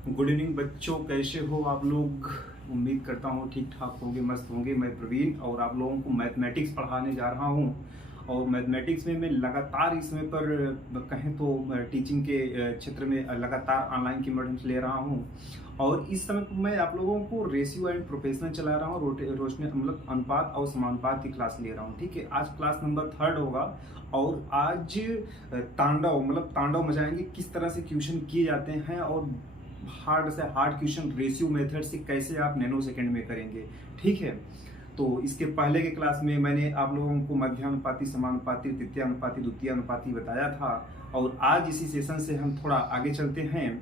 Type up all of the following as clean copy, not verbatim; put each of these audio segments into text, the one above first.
Good evening बच्चों, कैसे हो आप लोग। उम्मीद करता हूँ ठीक ठाक होंगे, मस्त होंगे। मैं प्रवीण और आप लोगों को मैथमेटिक्स पढ़ाने जा रहा हूँ। और मैथमेटिक्स में मैं लगातार इस समय पर कहें तो टीचिंग के क्षेत्र में लगातार ऑनलाइन की मदद ले रहा हूँ। और इस समय पर मैं आप लोगों को रेशियो एंड प्रोफेशनल चला रहा हूँ, रोशनी मतलब अनुपात और समानुपात की क्लास ले रहा हूँ। ठीक है, आज क्लास नंबर 3 होगा। और आज तांडव मतलब तांडव मचाएंगे, किस तरह से क्वेश्चन किए जाते हैं और हार्ड से हार्ड क्वेश्चन रेशियो मेथड से कैसे आप नैनो सेकंड में करेंगे। ठीक है, तो इसके पहले के क्लास में मैंने आप लोगों को मध्यानुपाती, समानुपाती, तृतीयानुपाती, द्वितीयानुपाती बताया था। और आज इसी सेशन से हम थोड़ा आगे चलते हैं।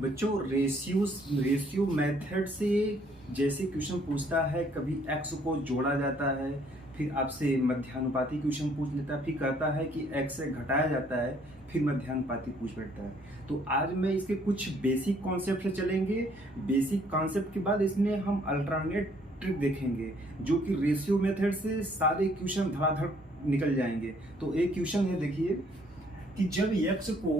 बच्चों, रेशियो मेथड से जैसे क्वेश्चन पूछता है, कभी एक्स को जोड़ा जाता है, फिर आपसे मध्यानुपाती क्वेश्चन पूछ लेता है, फिर कहता है कि एक्स से घटाया जाता है, फिर मध्यानुपाती पूछ बैठता है। तो आज मैं इसके कुछ बेसिक कॉन्सेप्ट से चलेंगे। बेसिक कॉन्सेप्ट के बाद इसमें हम अल्टरनेट ट्रिक देखेंगे, जो कि रेशियो मेथड से सारे क्वेश्चन धड़ाधड़ निकल जाएंगे। तो एक क्वेश्चन है, देखिए कि जब x को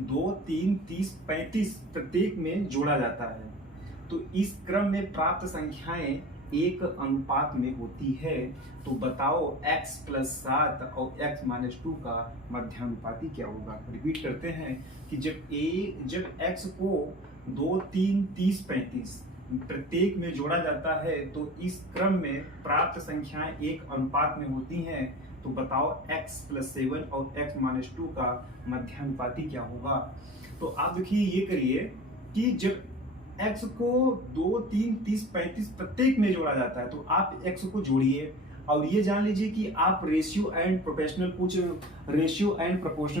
2, 3, 30, 35 प्रत्येक में जोड़ा जाता है, तो इस क्रम में प्राप्त संख्याएं एक अनुपात में होती है। तो बताओ x + 7 और x - 2 का मध्यानुपाती क्या होगा। रिपीट करते हैं कि जब x को 2, 3, 30, 35 प्रत्येक में जोड़ा जाता है, तो इस क्रम में प्राप्त संख्याएं एक अनुपात में होती हैं। तो बताओ x + 7 और x - 2 का मध्यानुपाती क्या होगा। तो आप देखिए, ये करिए कि जब x को 2, 3, 30, 35 प्रत्येक में जोड़ा जाता है, तो आप x को जोड़िए। और ये जान लीजिए कि आप रेशियो एंड प्रोपोर्शनल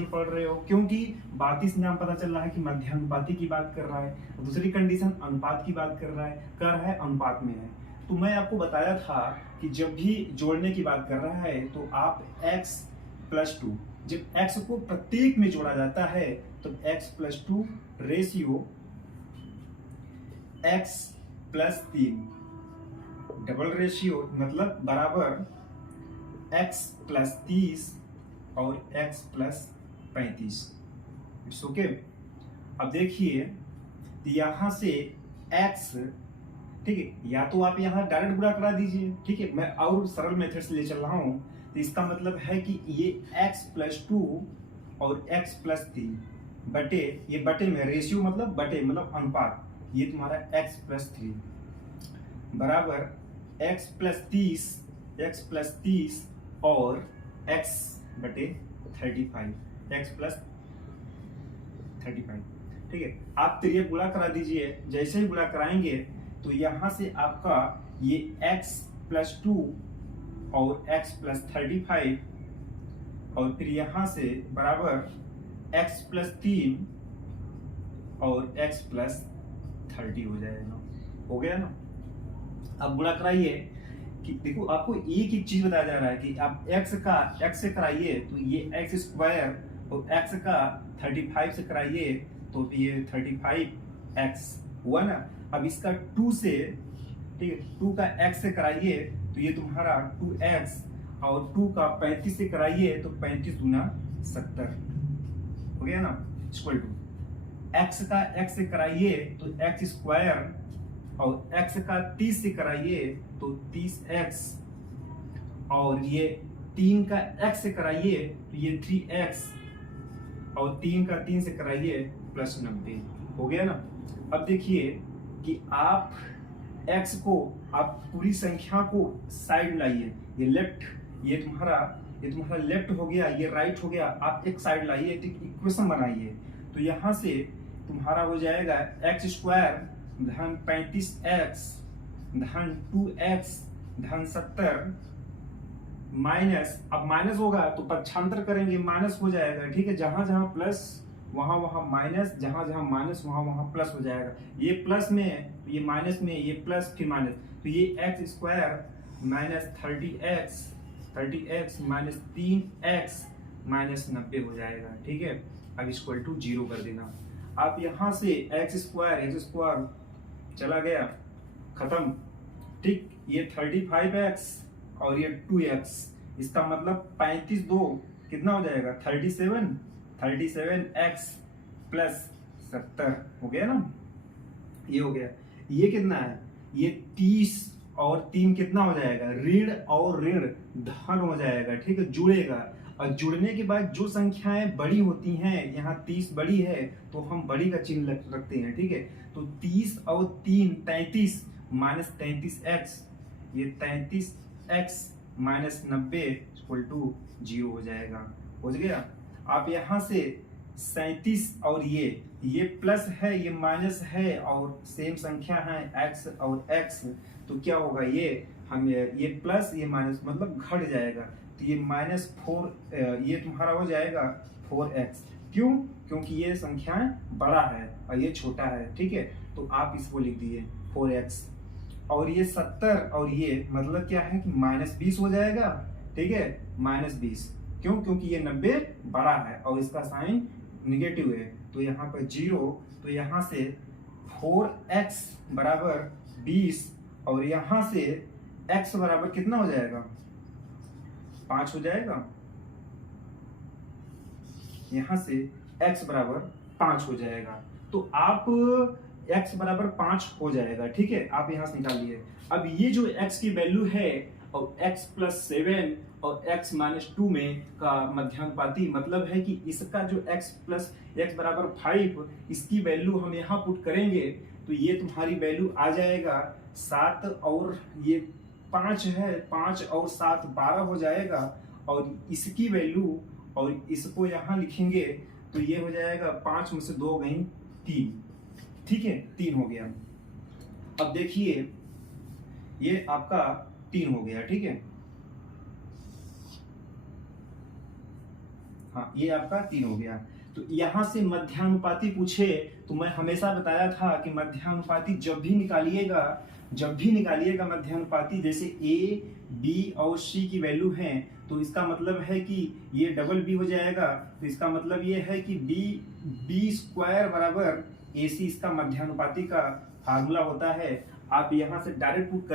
पढ़ रहे हो, क्योंकि बात इस नाम पता चल रहा है कि मध्यानुपाती की बात कर रहा है। दूसरी कंडीशन अनुपात की बात कर रहा है अनुपात में है। तो मैं आपको बताया था कि जब भी जोड़ने की बात कर रहा है, तो आप x + 2, जब x को प्रत्येक में जोड़ा जाता है, तो x + 2 ratio x + 3 double ratio मतलब बराबर x + 30 और x + 35। It's okay. अब देखिए, यहां से x, ठीक है, या तो आप यहाँ डायरेक्ट गुणा करा दीजिए। ठीक है, मैं और सरल मेथड से ले चल रहा हूं। तो इसका मतलब है कि ये x + 2 और x + 3 बटे, ये बटे में रेशियो मतलब बटे मतलब अनुपात, ये तुम्हारा x + 3 बराबर x + 30 और x बटे 35, x + 35। ठीक है, आप त्रिय गुणा करा दीजिए। जैसे ही गुणा कराएंगे, तो यहां से आपका ये x + 2 और x + 35, और फिर यहां से बराबर x + 3 और x + 30 हो जाएगा। हो गया ना। अब गुणा कराइए कि देखो, आपको एक ही चीज बताया जा रहा है कि आप x से कराइए तो ये x² और x का 35 से कराइए तो ये 35x हुआ ना। अब इसका 2 से, ठीक है, 2 का x से कराइए तो ये तुम्हारा 2x, और 2 का 35 से कराइए तो 35 दूना 70 हो गया ना। इक्वल टू x का x से कराइए तो x² और x का 30 से कराइए तो 30x, और ये 3 का x से कराइए तो ये 3x, और 3 का 3 से कराइए +90। हो गया ना। अब देखिए कि आप x को, आप पूरी संख्या को साइड लाइए। ये लेफ्ट, ये तुम्हारा लेफ्ट हो गया, ये राइट हो गया। आप एक साइड लाइए, एक इक्वेशन बनाइए। तो यहां से तुम्हारा हो जाएगा x² धन 35x धन 2x धन 70 माइनस, अब माइनस होगा तो पक्षांतर करेंगे, माइनस हो जाएगा। ठीक है, जहां जहां प्लस वहां माइनस, जहां जहां माइनस वहां प्लस हो जाएगा। ये प्लस में, ये माइनस में, ये प्लस फिर माइनस, तो ये x² - 30x minus 3x minus 90 हो जाएगा। ठीक है, अब इक्वल टू 0 कर देना। आप यहां से x² चला गया, खत्म। ठीक, ये 35x और ये 2x, इसका मतलब 35 दो कितना हो जाएगा 37 एक्स प्लस 70 हो गया ना, ये हो गया। ये कितना है, ये 30 और 3 कितना हो जाएगा, ऋण और ऋण धन हो जाएगा, ठीक है, जुड़ेगा। और जुड़ने के बाद जो संख्याएं बड़ी होती हैं, यहाँ 30 बड़ी है तो हम बड़ी का चिन्ह रखते हैं, ठीक है। तो 30 और 3 33 माइनस 33x, ये 33x माइनस 90 इक्वल टू 0 हो जाएगा। हो गया। आप यहाँ से 37 और ये प्लस है ये माइनस है और सेम संख्या है x और x, तो क्या होगा, ये प्लस ये माइनस मतलब घट जाएगा, तो ये -4 ये तुम्हारा हो जाएगा 4x। क्यों? क्योंकि ये संख्याएं बड़ा है और ये छोटा है, ठीक है। तो आप इसको लिख दिए 4x। और ये 70 और ये मतलब क्या है कि -20 हो जाएगा, ठीक है, -20। क्यों? क्योंकि ये 90 बड़ा है और इसका साइन निगेटिव है, तो यहाँ पर 0। तो यहाँ से 4x बराबर 20 और यहाँ से x बराबर कितना हो जाएगा, 5 हो जाएगा। यहाँ से x बराबर 5 हो जाएगा। तो आप x बराबर 5 हो जाएगा, ठीक है, आप यहाँ से निकालिए। अब ये जो x की वैल्यू है और x प्लस 7 और x माइनस 2 में का मध्यानुपाती, मतलब है कि इसका जो x प्लस x बराबर 5, इसकी वैल्यू हम यहाँ पुट करेंगे तो ये तुम्हारी वैल्यू आ जाएगा 7 और ये 5 है, 5 और 7 12 हो जाएगा। और इसकी वैल्यू और इसको यहाँ लिखेंगे तो ये हो जाएगा 5 में से 2 गई 3, ठीक है, 3 हो गया। अब देखिए ये आपका 3 हो गया, ठीक है, हाँ ये आपका 3 हो गया। तो यहां से मध्यानुपाती पूछे तो मैं हमेशा बताया था कि मध्यानुपाती जब भी निकालिएगा मध्यानुपाती, जैसे a b और c की वैल्यू है तो इसका मतलब है कि ये डबल b हो जाएगा, तो इसका मतलब ये है कि b स्क्वायर बराबर ac, इसका मध्यानुपाती का फार्मूला होता है। आप यहाँ से डायरेक्ट पुट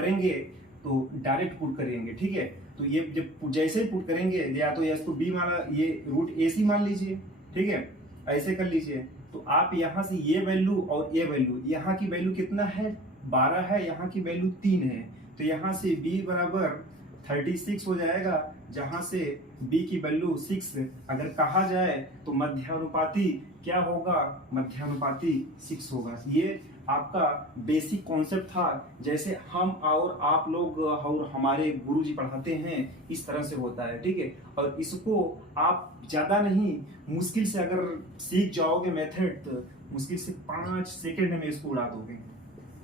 करेंगे, ठीक है। तो ये जब जैसे ही पुट करेंगे, या तो इसको b माना, ये रूट AC मान लीजिए, ठीक है, ऐसे कर लीजिए। तो आप यहाँ से ये वैल्यू और ये वैल्यू, यहाँ की वैल्यू कितना है 12 है, यहाँ की वैल्यू 3 है, तो यहाँ से b बराबर 36 हो जाएगा, जहाँ से b की वैल्यू 6 अगर कहा जाए तो मध्यानुपाती क्या होगा, मध्यानुपाती 6 होगा। ये आपका बेसिक कॉन्सेप्ट था, जैसे हम और आप लोग और हमारे गुरुजी पढ़ाते हैं इस तरह से होता है, ठीक है। और इसको आप ज्यादा नहीं, मुश्किल से अगर सीख जाओगे मेथड तो मुश्किल से 5 सेकंड में इसको उड़ा दोगे,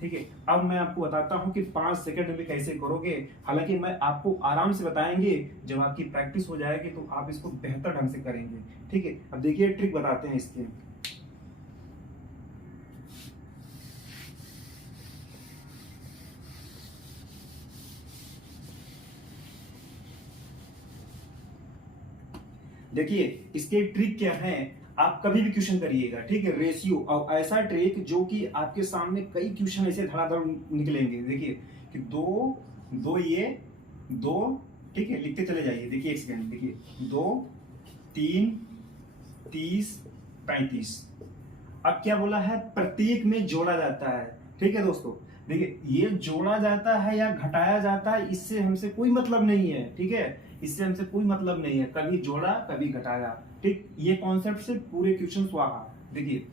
ठीक है। अब मैं आपको बताता हूं कि 5 सेकंड में कैसे करोगे। हालांकि मैं आपको आराम से बताएंगे, जब आपकी प्रैक्टिस हो जाएगी तो आप इसको बेहतर ढंग से करेंगे, ठीक है। अब देखिए ट्रिक बताते हैं इसके। देखिए इसके ट्रिक क्या है, आप कभी भी क्वेश्चन करिएगा, ठीक है, रेशियो और ऐसा ट्रिक जो कि आपके सामने कई क्वेश्चन ऐसे धड़ाधड़ निकलेंगे। देखिए कि 2 ये 2, ठीक है, लिखते चले जाइए। देखिए एक सेकंड, देखिए 2 3 30 35। अब क्या बोला है, प्रत्येक में जोड़ा जाता है, ठीक है दोस्तों। देखिए ये जोड़ा जाता है या घटाया जाता है, इससे हमसे कोई मतलब नहीं है, ठीक है, इससे हमसे कोई मतलब नहीं है, कभी जोड़ा कभी घटाया, ठीक। ये कॉन्सेप्ट से पूरे क्वेश्चन स्वाहा। देखिए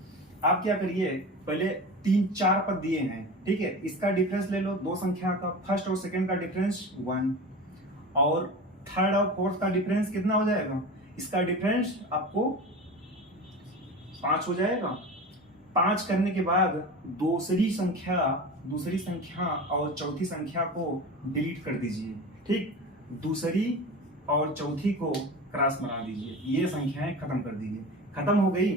आप क्या करिए, पहले 3-4 पद दिए हैं, ठीक है, इसका डिफरेंस ले लो, दो संख्या का, फर्स्ट और सेकंड का डिफरेंस 1 और थर्ड और फोर्थ का डिफरेंस कितना हो जाएगा, इसका डिफरेंस आपको 5 हो जाएगा। 5 करने के बाद दूसरी संख्या और चौथी संख्या को डिलीट कर दीजिए, ठीक, दूसरी और चौथी को क्रॉस बना दीजिए, ये संख्याएं खत्म कर दीजिए, खत्म हो गई।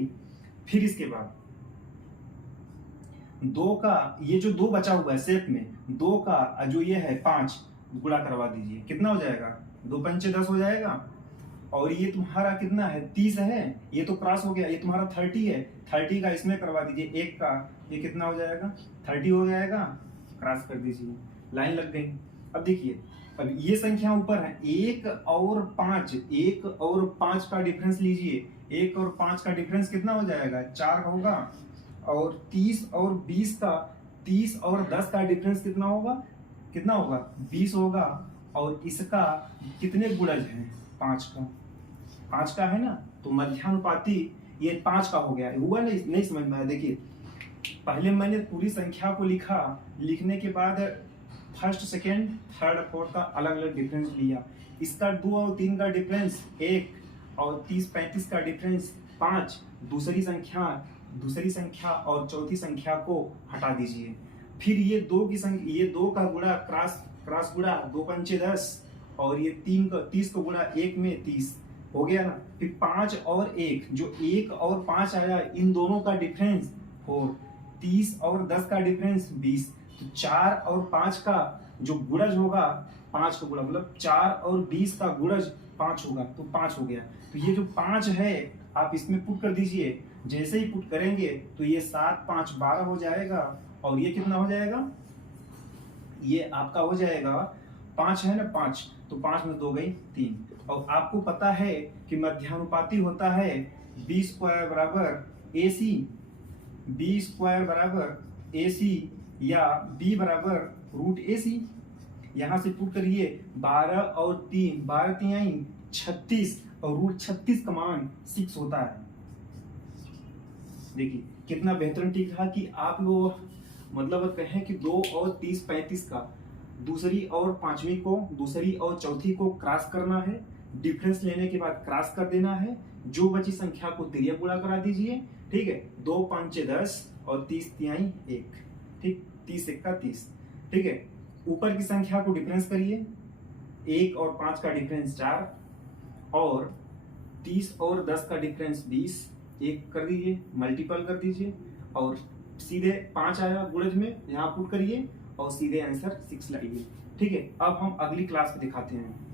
फिर इसके बाद 2 का ये जो 2 बचा हुआ है शेप में, 2 का जो ये है 5 गुणा करवा दीजिए, कितना हो जाएगा, 2 पंचे 10 हो जाएगा। और ये तुम्हारा कितना है 30 है, ये तो क्रॉस हो गया, ये तुम्हारा 30 है, 30 का इसमें करवा दीजिए, 1 का ये कितना हो जाएगा 30 हो जाएगा, क्रॉस कर दीजिए, लाइन लग गई। अब देखिए अब ये संख्या ऊपर है, 1 और 5, 1 और 5 का डिफरेंस लीजिए, 1 और 5 का डिफरेंस कितना हो जाएगा, 4 होगा। और 30 और 20 का, 30 और 10 का डिफरेंस कितना होगा, कितना होगा, 20 होगा। और इसका कितने गुणज है, 5 का, 5 का है ना। तो मध्यानुपाती ये 5 का हो गया। हुआ नहीं समझ में आया। देखिए पहले मैंने पूरी संख्या को लिखा, लिखने के बाद फर्स्ट सेकेंड थर्ड फोर्थ का अलग अलग डिफरेंस लिया। इसका 2 और 3 का डिफरेंस 1 और 30-35 का डिफरेंस 5। दूसरी संख्या और चौथी संख्या को हटा दीजिए। फिर ये 2 की संख्या, ये 2 का गुणा क्रॉस गुणा, 2 पंचे 10, और ये 3 का 30 को गुणा 1 में 30 हो गया ना। फिर 5 और 1, जो 1 और 5 आया इन दोनों का डिफरेंस 4, 30 और 10 का डिफरेंस 20। तो 4 और 5 का जो गुणज होगा, 5 का गुणा मतलब 4 और 20 का गुणज 5 होगा, तो 5 हो गया। तो ये जो 5 है आप इसमें पुट कर दीजिए। जैसे ही पुट करेंगे तो ये 7 5 12 हो जाएगा। और ये कितना हो जाएगा, ये आपका हो जाएगा 5 है ना, 5, तो 5 में 2 गई 3। और आपको पता है कि मध्यानुपाती होता है बी स्क्वायर बराबर AC, बी स्क्वायर बराबर AC या b बराबर रूट AC। यहां से पुट करिए 12 और 3, 12 3 36, और रूट 36 का मान 6 होता है। देखिए कितना बेहतरीन ठीक रहा कि आप लोग मतलब कहें कि 2 और 30 35 का दूसरी और पांचवी को, दूसरी और चौथी को क्रॉस करना है, डिफरेंस लेने के बाद क्रॉस कर देना है। जो बची संख्या को तिर्यक गुणा करा दीजिए, ठीक है। 2 5 10 और 30 3 1, ठीक, 30 1 का 30, ठीक है। ऊपर की संख्या को डिफरेंस करिए, 1 और 5 का डिफरेंस 4, और 30 और 10 का डिफरेंस 20, 1 कर दीजिए, मल्टीपल कर दीजिए, और सीधे 5 आया गुणज में, यहाँ पुट करिए और सीधे आंसर 6 लाइए, ठीक है। अब हम अगली क्लास में दिखाते हैं।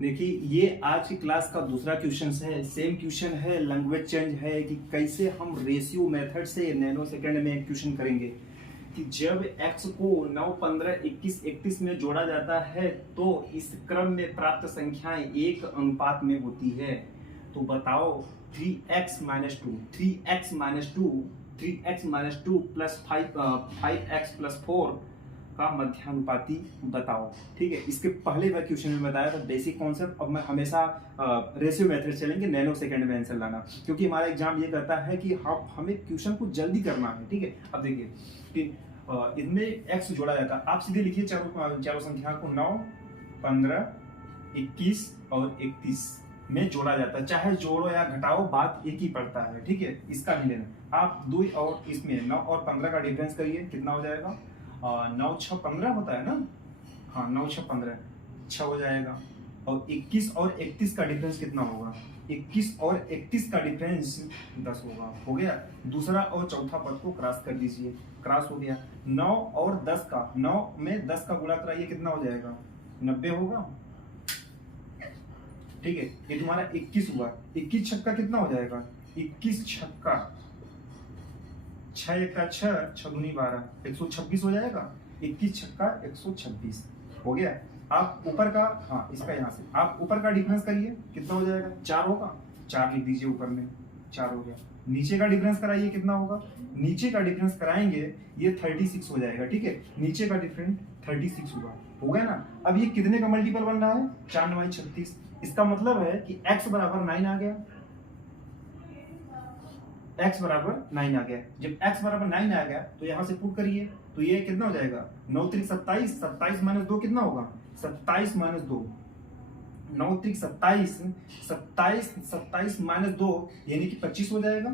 देखिए ये आज की क्लास का दूसरा क्वेश्चन है। सेम क्वेश्चन है, लैंग्वेज चेंज है कि कैसे हम रेशियो मेथड से नैनो सेकंड में क्वेश्चन करेंगे कि जब x को 9 15 21 31 में जोड़ा जाता है तो इस क्रम में प्राप्त संख्याएं एक अनुपात में होती है। तो बताओ 3x - 2, 3x - 2, 3x - 2 plus 5x plus 4 का मध्यानुपाती बताओ, ठीक है। इसके पहले मैं क्वेश्चन में बताया था बेसिक कॉन्सेप्ट। अब मैं हमेशा रेशियो मेथड चलेंगे, नैनो सेकंड में आंसर लाना, क्योंकि हमारा एग्जाम ये कहता है कि हमें क्वेश्चन को जल्दी करना है, ठीक है। अब देखिए कि इनमें x जोड़ा जाता है, आप सीधे लिखिए चारों संख्या को 9 15 21 और 31 में जोड़ा जाता है। चाहे जोड़ो या घटाओ बात एक ही पड़ता है, ठीक है। इसका नहीं लेना। आप 2 और इसमें 9 और 15 का डिफरेंस करिए, कितना हो जाएगा, 9 6 15 होता है ना, हाँ 9 6 15 6 हो जाएगा। और 21 और 31 का डिफरेंस कितना होगा, 21 और 31 का डिफरेंस 10 होगा, हो गया। दूसरा और चौथा पद को क्रॉस कर दीजिए, क्रॉस हो गया। 9 और 10 का, 9 में 10 का गुणा कराइए, कितना हो जाएगा, 90 होगा, ठीक है। ये तुम्हारा 21 हुआ। 21 छक्का कितना हो जाएगा, 21 छक्का 6 1 का 6, 6 दूनी 12, 126 हो जाएगा। 21 छक्का 126 हो गया। आप ऊपर का, हाँ इसका यहाँ से आप ऊपर का डिफरेंस करिए, कितना हो जाएगा, 4 होगा, 4 लिख दीजिए ऊपर में, 4 हो गया। नीचे का डिफरेंस कराइए, कितना होगा, नीचे का डिफरेंस कराएंगे ये 36 हो जाएगा, ठीक है। नीचे का डिफरेंस 36 हुआ, हो गया ना। अब ये कितने का मल्टीपल बन रहा है, 4 9 36। इसका मतलब है कि x बराबर 9 आ गया, x बराबर 9 आ गया। जब x बराबर 9 आ गया तो यहां से पुट करिए, तो ये कितना हो जाएगा, 9 3 27, 27 माइनस 2 कितना होगा, 27 माइनस 2, 9 3 27, 27 माइनस 2 यानी कि 25 हो जाएगा।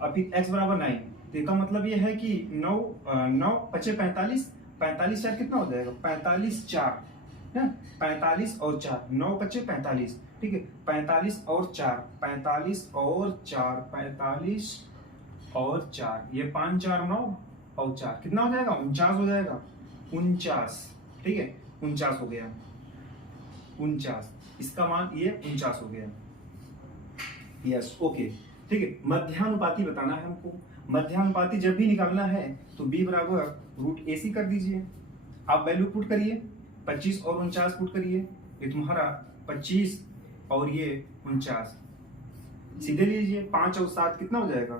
अब फिर x बराबर 9, तो इसका मतलब ये है कि 9 9 5 45, 45 4 कितना हो जाएगा, 45 4 है, 45 और 4, 9 5 45, ठीक है। 45 और 4, 45 और 4, 45 और 4, ये 5 4 9 और 4 कितना हो जाएगा, 49 हो जाएगा, 49, ठीक है। 49 हो गया, 49, इसका मान ये 49 हो गया, यस ओके, ठीक है। मध्यानुपाती बताना है हमको। मध्यानुपाती जब भी निकालना है तो b बराबर रूट ए सी कर दीजिए। आप वैल्यू पुट करिए, 25 और 49 पुट करिए, ये तुम्हारा 25 और ये 49 सीधे लीजिए। 5 और 7 कितना हो जाएगा?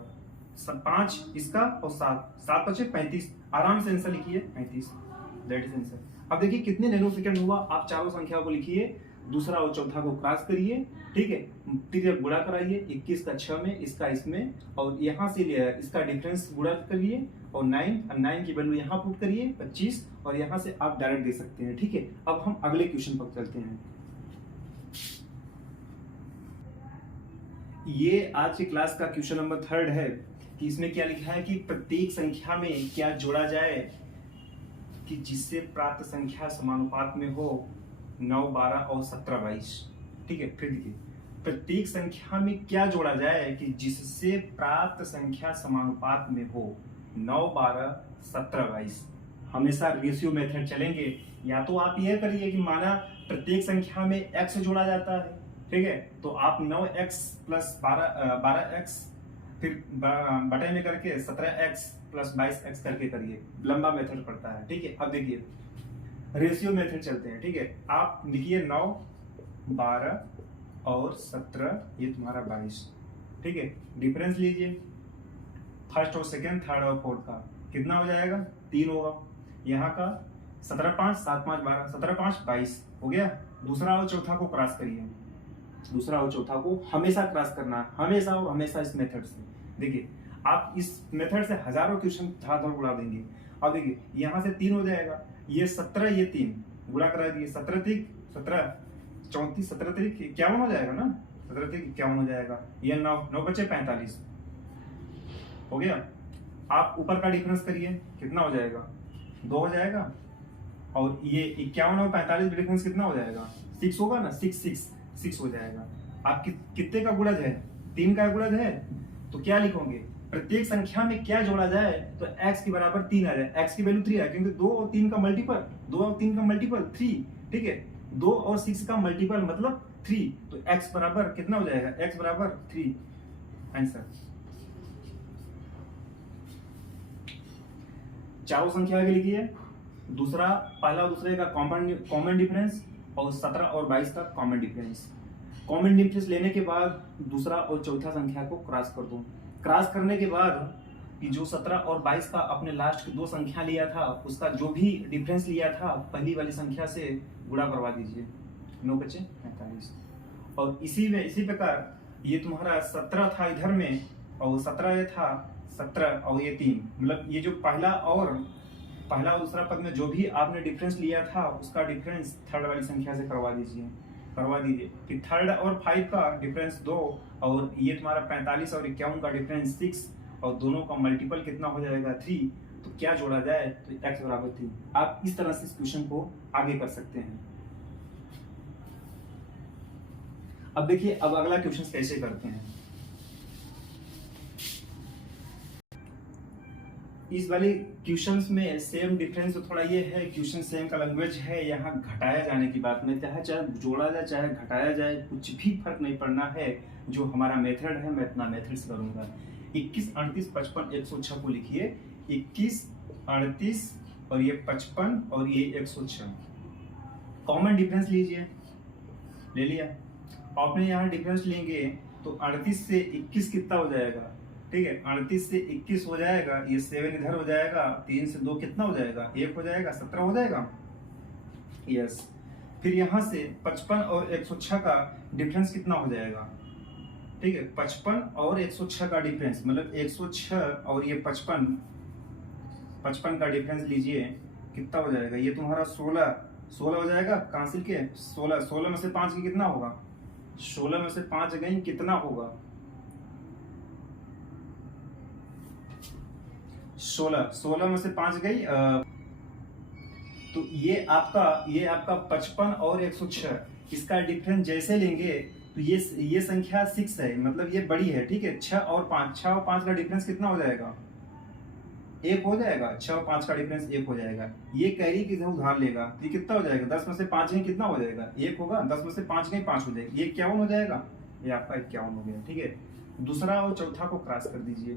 5 इसका और 7 बचे 35। आराम से आंसर लिखिए 35, दैट इज आंसर। अब देखिए कितने नैनो सेकंड हुआ। आप चारों संख्या को लिखिए, दूसरा और चौथा को क्रॉस करिए, ठीक है, फिर गुणा कराइए 21 का 6 में, इसका इसमें, और यहाँ से इसका डिफरेंस गुणा करिए और 9 की वैल्यू यहाँ पुट करिए 25, और यहाँ से आप डायरेक्ट दे सकते हैं, ठीक है। अब हम अगले क्वेश्चन पर चलते हैं। ये आज की क्लास का क्वेश्चन नंबर 3 है कि इसमें क्या लिखा है कि प्रत्येक संख्या में क्या जोड़ा जाए कि जिससे प्राप्त संख्या समानुपात में हो 9, 12 और 17, 22, ठीक है। फिर देखिए प्रत्येक संख्या में क्या जोड़ा जाए कि जिससे प्राप्त संख्या समानुपात में हो 9, 12, 17, 22। हमेशा रेशियो मेथड चलेंगे। या तो आप यह करिए कि माना प्रत्येक संख्या में x जोड़ा जाता है, ठीक है, तो आप 9x प्लस 12x फिर बटे में करके 17x प्लस 22x करके करिए, लंबा मेथड पड़ता है, ठीक है। अब देखिए रेशियो मेथड चलते हैं, ठीक है। आप लिखिए 9, 12 और 17, ये तुम्हारा 22, ठीक है। डिफरेंस लीजिए फर्स्ट और सेकंड, थर्ड और फोर्थ का, कितना हो जाएगा? 3 होगा। यहाँ का 17, 5, 7, 5, 12, 17, 5, 22 हो गया। दूसरा और चौथा को क्रॉस करिए, दूसरा और चौथा को हमेशा क्रॉस करना है, हमेशा और हमेशा इस मेथड से। देखिए आप इस मेथड से हजारों क्वेश्चन धड़ाधड़ उड़ा देंगे। अब देखिए यहाँ से 3 हो जाएगा, ये 17, ये 3 गुणा करा दिए, 17 3 17, 34, 17 3 51 हो जाएगा ना, 17 3 51 हो जाएगा। ये 9 बचे 45 हो गया। आप ऊपर का डिफरेंस करिए, कितना हो जाएगा? 2 हो जाएगा। और ये 51 और 45 डिफरेंस कितना हो जाएगा? 6 होगा ना, 6 हो जाएगा। आप कितने का गुणज है? 3 का गुणज है। तो क्या लिखोगे? प्रत्येक संख्या में क्या जोड़ा जाए तो x के बराबर 3 आ जाए। x की वैल्यू 3 है क्योंकि 2 और 3 का मल्टीपल, 2 और 3 का मल्टीपल 3, ठीक है। 2 और 6 का मल्टीपल मतलब 3, तो x बराबर कितना हो जाएगा? x बराबर 3, आंसर। चारों संख्या के लिखिए, दूसरा पहला और दूसरे का कॉमन डिफरेंस और 17 और 22 का कॉमन डिफरेंस। कॉमन डिफरेंस लेने के बाद दूसरा और चौथा संख्या को क्रॉस कर दो। क्रॉस करने के बाद कि जो 17 और 22 का अपने लास्ट की 2 संख्या लिया था उसका जो भी डिफरेंस लिया था पहली वाली संख्या से गुणा करवा दीजिए, 9 बचे 45। और इसी प्रकार ये तुम्हारा 17 था इधर में और 17 ये था 17 और ये 3, मतलब ये जो पहला और दूसरा पद में जो भी आपने डिफरेंस लिया था उसका डिफरेंस थर्ड वाली संख्या से करवा दीजिए। फिर थर्ड और 5 का डिफरेंस 2 और ये तुम्हारा 45 और 51 का डिफरेंस 6 और दोनों का मल्टीपल कितना हो जाएगा? 3। तो क्या जोड़ा जाए? तो x बराबर 3। आप इस तरह से इस क्वेश्चन को आगे कर सकते हैं। अब देखिए अब अगला क्वेश्चन कैसे करते हैं। इस वाले क्वेश्चंस में सेम डिफरेंस तो थोड़ा ये है, क्वेश्चन सेम का लैंग्वेज है, यहाँ घटाया जाने की बात में, चाहे जोड़ा जाए चाहे घटाया जाए कुछ भी फर्क नहीं पड़ना है। जो हमारा मेथड है मैं अपना मेथड से करूंगा। 21, 38, 55, 106 को लिखिए। 21, 38 और ये 55 और ये 106 कॉमन डिफरेंस लीजिए, ले लिया। आपने यहाँ डिफरेंस लेंगे तो 38 से 21 कितना हो जाएगा? ठीक है, 38 से 21 हो जाएगा, ये 7 इधर हो जाएगा, 3 से 2 कितना हो जाएगा? 1 हो जाएगा, 17 हो जाएगा, यस। फिर यहाँ से 55 और 106 का डिफरेंस कितना हो जाएगा? ठीक है, 55 और 106 का डिफरेंस मतलब 106 और ये 55 का डिफरेंस लीजिए, कितना हो जाएगा? ये तुम्हारा 16 हो जाएगा। कांसिल के 16 में से 5 की कितना होगा? 16 में से 5 गई कितना होगा? 16 में से 5 गई तो ये आपका 55 और 106 इसका डिफरेंस जैसे लेंगे तो ये संख्या 6 है, मतलब ये बड़ी है, ठीक है। 6 और 5 का डिफरेंस कितना हो जाएगा? 1 हो जाएगा। 6 और 5 का डिफरेंस 1 हो जाएगा। ये कैरी की उधार लेगा तो ये कितना हो जाएगा? 10 में से 5 गई कितना हो जाएगा? 1 होगा। 10 में से 5 गई 5 हो जाएगी, ये 51 हो जाएगा। ये आपका 51 हो गया, ठीक है। दूसरा और चौथा को क्रॉस कर दीजिए,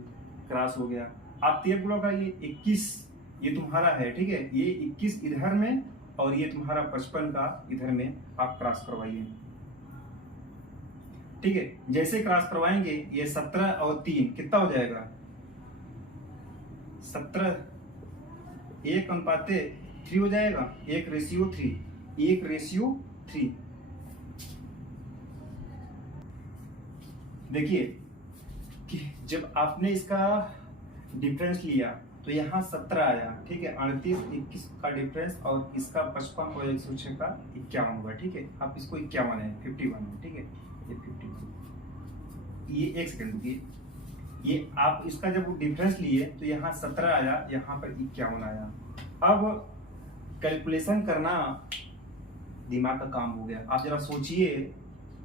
क्रॉस हो गया। आप 13 गुणा कराइए, 21 ये तुम्हारा है, ठीक है, ये 21 इधर में और ये तुम्हारा 55 का इधर में आप क्रॉस करवाइए, ठीक है। जैसे क्रॉस करवाएंगे ये 17 और 3 कितना हो जाएगा, 17 1:3 हो जाएगा, 1:3, 1:3। देखिए कि जब आपने इसका डिफरेंस लिया तो यहाँ 17 आया, ठीक है, 38 21 का डिफरेंस और इसका 55 और 106 का 51 होगा, ठीक है। आप इसको 51 है, 51 है, ठीक है, ये 51, ये एक सेकंड रुकिए, ये आप इसका जब डिफरेंस लिए तो यहाँ 17 आया, यहाँ पर 51 आया। अब कैलकुलेशन करना दिमाग का काम हो गया। आप जरा सोचिए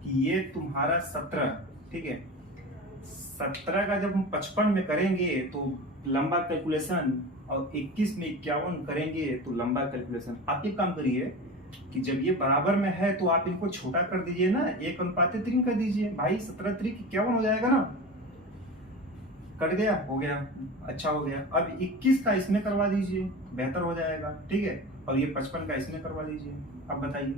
कि ये तुम्हारा 17, ठीक है, 17 का जब हम 55 में करेंगे तो लंबा कैलकुलेशन और 21 में 51 करेंगे तो लंबा कैलकुलेशन। आप एक काम करिए कि जब ये बराबर में है तो आप इनको छोटा कर दीजिए ना, 1:3 कर दीजिए भाई, 17 3 51 हो जाएगा ना, कट गया, हो गया, अच्छा हो गया। अब 21 का इसमें करवा दीजिए, बेहतर हो जाएगा, ठीक है, और ये 55 का इसमें करवा दीजिए। अब बताइए,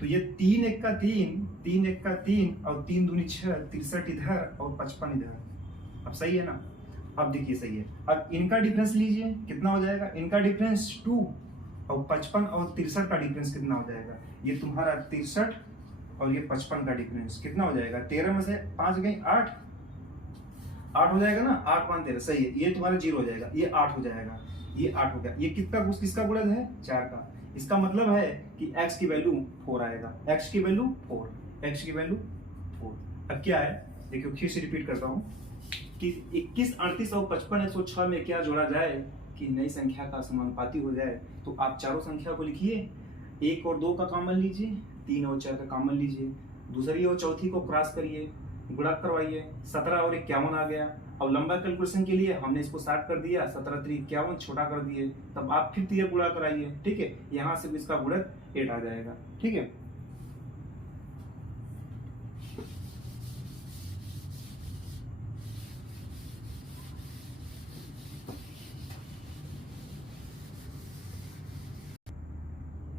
तो ये 3 1 का 3, 3 1 का 3 और 3 दूनी 6, 63 इधर और 55 इधर। अब सही है ना? अब देखिए सही है। अब इनका डिफरेंस लीजिए, कितना हो जाएगा, इनका डिफरेंस 2 और 55 और 63 का डिफरेंस कितना हो जाएगा, ये तुम्हारा 63 और ये 55 का डिफरेंस कितना हो जाएगा, 13 में से 5 गई 8 हो जाएगा ना, 8 5 13, सही है, ये तुम्हारा 0 हो जाएगा, ये 8 हो जाएगा, ये 8 हो गया। ये किसका गुणज है, 4 का। इसका मतलब है कि x की वैल्यू 4 आएगा, x की वैल्यू 4, x की वैल्यू 4। अब क्या है, देखिए फिर से रिपीट करता हूँ कि 21 38 और 55 106 में क्या जोड़ा जाए कि नई संख्या का समानुपाती हो जाए। तो आप चारों संख्या को लिखिए, 1 और 2 का कॉमन लीजिए, 3 और 4 का कॉमन लीजिए, दूसरी और चौथी को क्रॉस करिए, गुणा करवाइए, 17 और 51 आ गया। अब लंबा कैलकुलेशन के लिए हमने इसको 60 कर दिया, 17 3 51 छोटा कर दिए, तब आप फिर 3 गुणा कराइए, ठीक है, यहाँ से इसका गुणज 8 आ जाएगा, ठीक है।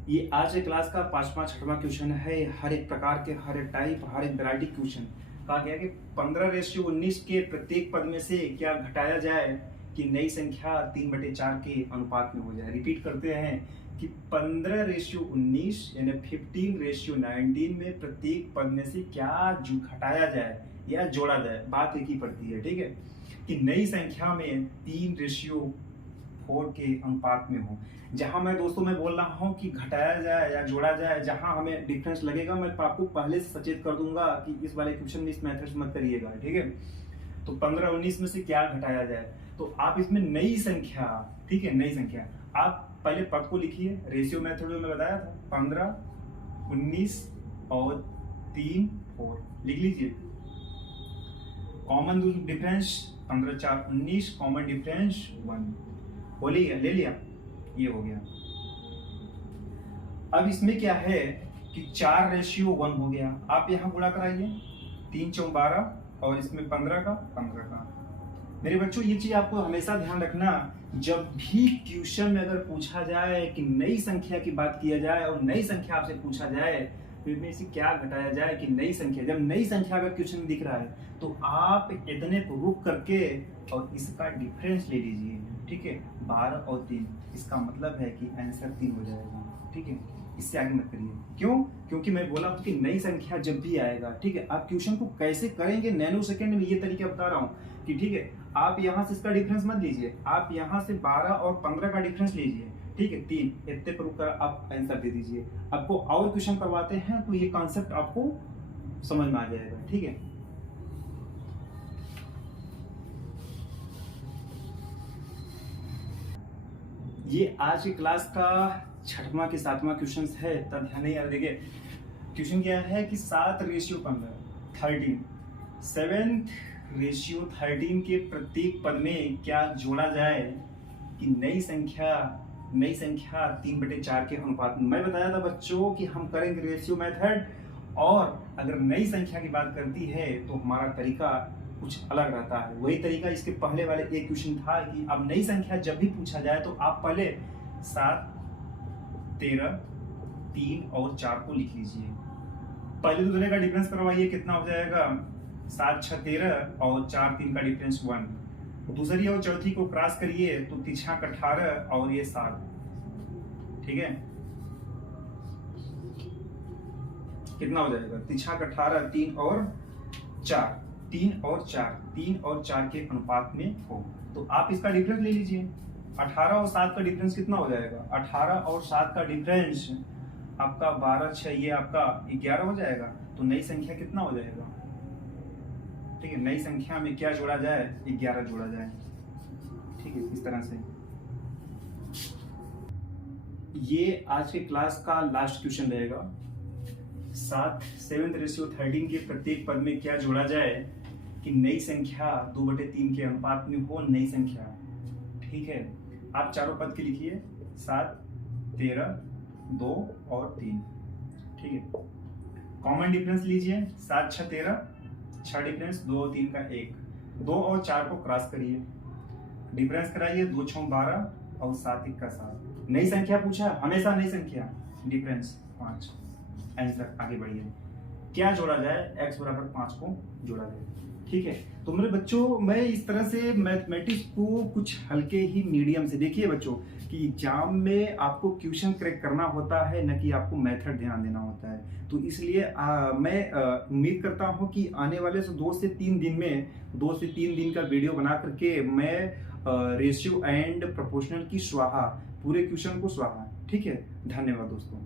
ये आज के क्लास का 5वां 6वां क्वेश्चन है। हर एक प्रकार के, हर एक टाइप, हर एक वैरायटी क्वेश्चन कहा गया कि 15:19 के प्रत्येक पद में से क्या घटाया जाए कि नई संख्या 3/4 के अनुपात में हो जाए। रिपीट करते हैं कि 15:19 यानी 15:19 में प्रत्येक पद में से क्या घटाया जाए या जोड़ा जाए, बात एक ही पड़ती है, ठीक है, कि नई संख्या में 3:4 के अनुपात में हो। जहां मैं दोस्तों मैं बोल रहा हूं कि घटाया जाए या जोड़ा जाए, जहां हमें डिफरेंस लगेगा मैं आपको पहले से सचेत कर दूंगा कि इस वाले क्वेश्चन में इस मेथड से मत करिएगा, ठीक है। तो 15:19 में से क्या घटाया जाए, तो आप इसमें नई संख्या, ठीक है, नई संख्या आप पहले पद को लिखिए, रेशियो मेथड में बताया था, 15 19 और 3 4 लिख लीजिए। कॉमन डिफरेंस 15 4 19, कॉमन डिफरेंस 1 बोलिए, ले लिया, ये हो गया। अब इसमें क्या है कि 4:1 हो गया, आप यहां गुणा कराइए, 3 4 12 और इसमें 15 का 15 का। मेरे बच्चों ये चीज आपको हमेशा ध्यान रखना, जब भी ट्यूशन में अगर पूछा जाए कि नई संख्या की बात किया जाए और नई संख्या आपसे पूछा जाए फिर में से क्या घटाया जाए कि नई संख्या, जब नई संख्या का क्वेश्चन दिख रहा है तो आप इतने को रुक करके और इसका डिफरेंस ले लीजिए, ठीक है, 12 और 3, इसका मतलब है कि आंसर 3 हो जाएगा, ठीक है। इससे आगे मत करिए, क्यों, क्योंकि मैं बोला हूं कि नई संख्या जब भी आएगा, ठीक है, आप क्वेश्चन को कैसे करेंगे नैनो सेकंड में ये तरीका बता रहा हूं कि ठीक है, आप यहां से इसका डिफरेंस मत लीजिए, आप यहां से 12 और 15 का डिफरेंस लीजिए, ठीक है, 3 इतने पर रुककर आप आंसर दे दीजिए। आपको और क्वेश्चन करवाते हैं तो ये कॉन्सेप्ट आपको समझ में आ जाएगा, ठीक है। ये आज की क्लास का 6वां के 7वां क्वेश्चन है, तब ध्यान नहीं यार। देखिए क्वेश्चन क्या है कि 7:15 13 7:13 के प्रत्येक पद में क्या जोड़ा जाए कि नई संख्या 3/4 के अनुपात में। मैं बताया था बच्चों कि हम करेंगे रेशियो मेथड, और अगर नई संख्या की बात करती है तो हमारा तरीका कुछ अलग रहता है। वही तरीका इसके पहले वाले एक क्वेश्चन था कि अब नई संख्या जब भी पूछा जाए तो आप पहले 7, 13, 3 और 4 को लिख लीजिए। पहले दूसरे का डिफरेंस करवाइए, कितना हो जाएगा 7, 6, 13 और 4, 3 का डिफरेंस 1। दूसरी और चौथी को क्रॉस करिए तो 3, 18 और ये 7। ठीक है, कितना हो जाएगा 3, 18, 3 और 4, 3 और 4, 3 और 4 के अनुपात में हो तो आप इसका डिफरेंस ले लीजिए। 18 और 7 का डिफरेंस कितना हो जाएगा, 18 और 7 का डिफरेंस आपका 12, 6 ये आपका 11 हो जाएगा। तो नई संख्या कितना हो जाएगा, ठीक है, नई संख्या में क्या जोड़ा जाए, 11 जोड़ा जाए। ठीक है, इस तरह से ये आज के क्लास का लास्ट क्वेश्चन रहेगा। 7/13 के प्रत्येक पद में क्या जोड़ा जाए कि नई संख्या 2/3 के अनुपात में हो नई संख्या। ठीक है, आप चारों पद के लिखिए 7, 13, 2 और 3। ठीक है, कॉमन डिफरेंस लीजिए 7, 6, 13, 6 डिफरेंस 2 और 3 का 1, 2 और 4 को क्रॉस करिए, डिफरेंस कराइए 2, 6, 12 और 7, 1 का 7। नई संख्या पूछा, हमेशा नई संख्या, डिफरेंस 5। आंसर आगे बढ़िए, क्या जोड़ा जाए, x बराबर 5 को जोड़ा जाए। ठीक है, तो मेरे बच्चों मैं इस तरह से मैथमेटिक्स को कुछ हल्के ही मीडियम से, देखिए बच्चों कि एग्जाम में आपको क्वेश्चन करेक्ट करना होता है न कि आपको मेथड ध्यान देना होता है। तो इसलिए मैं उम्मीद करता हूं कि आने वाले 2 से 3 दिन में 2 से 3 दिन का वीडियो बना करके मैं रेशियो एंड प्रोपोर्शनल की स्वाहा, पूरे क्वेश्चन को स्वाहा। ठीक है, धन्यवाद दोस्तों।